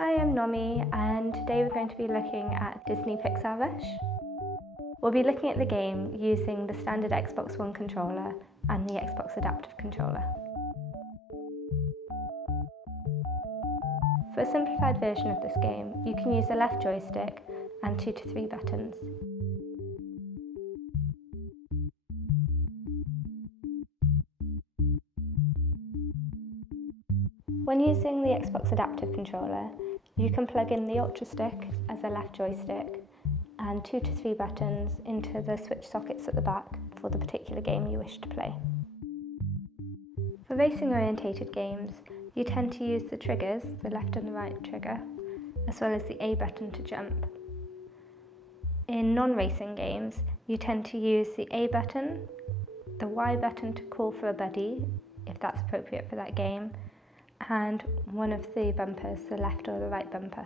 Hi, I'm Nomi, and today we're going to be looking at Disney Pixar Adventure. We'll be looking at the game using the standard Xbox One controller and the Xbox Adaptive controller. For a simplified version of this game, you can use a left joystick and 2 to 3 buttons. When using the Xbox Adaptive controller, you can plug in the Ultra Stick as a left joystick and 2 to 3 buttons into the switch sockets at the back for the particular game you wish to play. For racing orientated games, you tend to use the triggers, the left and the right trigger, as well as the A button to jump. In non-racing games, you tend to use the A button, the Y button to call for a buddy, if that's appropriate for that game, and one of the bumpers, the left or the right bumper.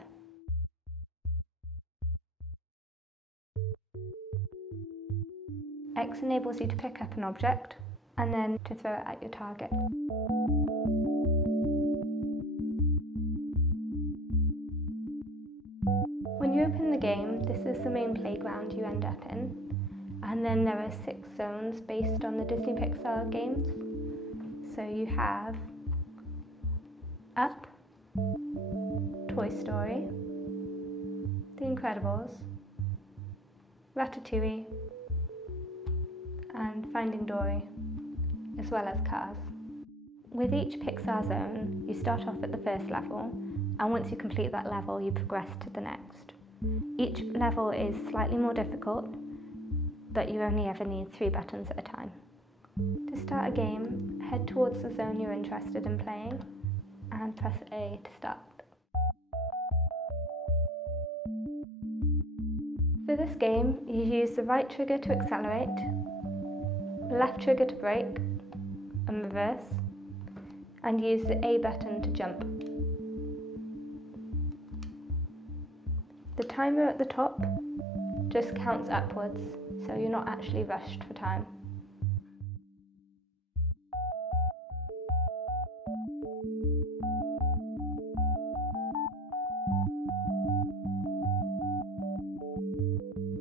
X enables you to pick up an object and then to throw it at your target. When you open the game, this is the main playground you end up in, and then there are 6 zones based on the Disney Pixar games. So you have Up, Toy Story, The Incredibles, Ratatouille, and Finding Dory, as well as Cars. With each Pixar zone, you start off at the first level, and once you complete that level, you progress to the next. Each level is slightly more difficult, but you only ever need 3 buttons at a time. To start a game, head towards the zone you're interested in playing, and press A to start. For this game, you use the right trigger to accelerate, the left trigger to brake and reverse, and use the A button to jump. The timer at the top just counts upwards, so you're not actually rushed for time.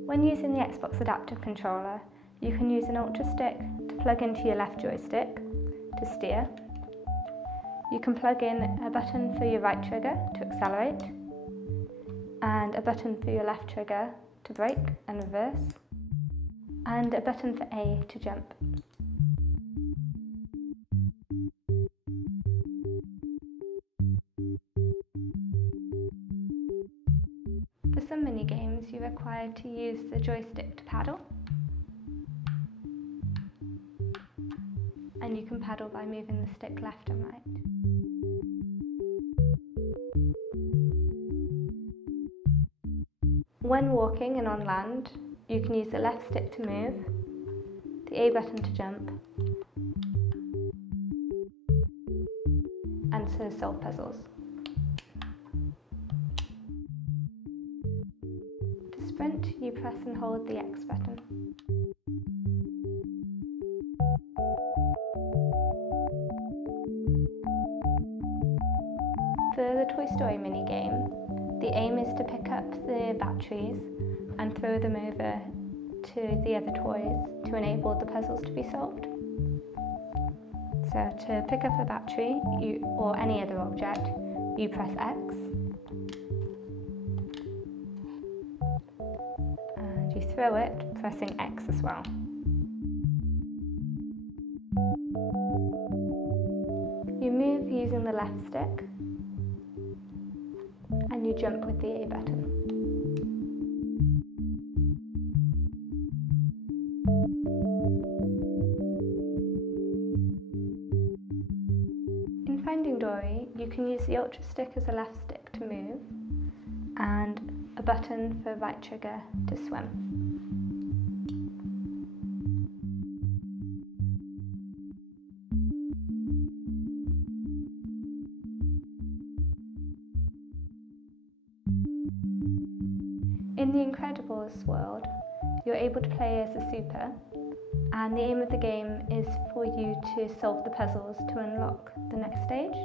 When using the Xbox Adaptive controller, you can use an Ultra Stick to plug into your left joystick to steer. You can plug in a button for your right trigger to accelerate, and a button for your left trigger to brake and reverse, and a button for A to jump. For some mini-games, you're required to use the joystick to paddle, and you can paddle by moving the stick left and right. When walking and on land, you can use the left stick to move, the A button to jump, and to solve puzzles. To sprint, you press and hold the X button. For the Toy Story mini-game, the aim is to pick up the batteries and throw them over to the other toys to enable the puzzles to be solved. So to pick up a battery or any other object, you press X, and you throw it pressing X as well. You move using the left stick, and you jump with the A button. In Finding Dory, you can use the Ultra Stick as a left stick to move, and a button for right trigger to swim. In the Incredibles world, you're able to play as a super, and the aim of the game is for you to solve the puzzles to unlock the next stage.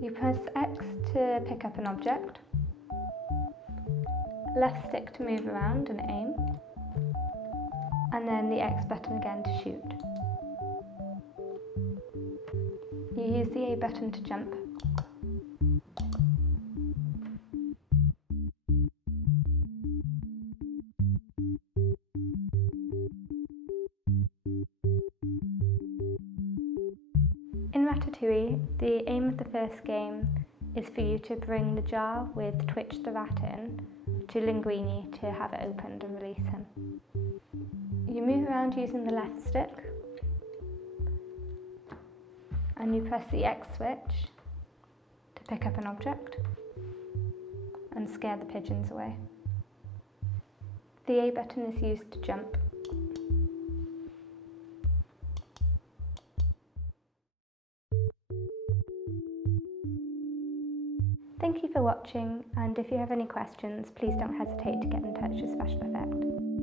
You press X to pick up an object, left stick to move around and aim, and then the X button again to shoot. You use the A button to jump. In Ratatouille, the aim of the first game is for you to bring the jar with Twitch the rat in to Linguini to have it opened and release him. You move around using the left stick and you press the X switch to pick up an object and scare the pigeons away. The A button is used to jump. Thank you for watching, and if you have any questions, please don't hesitate to get in touch with SpecialEffect.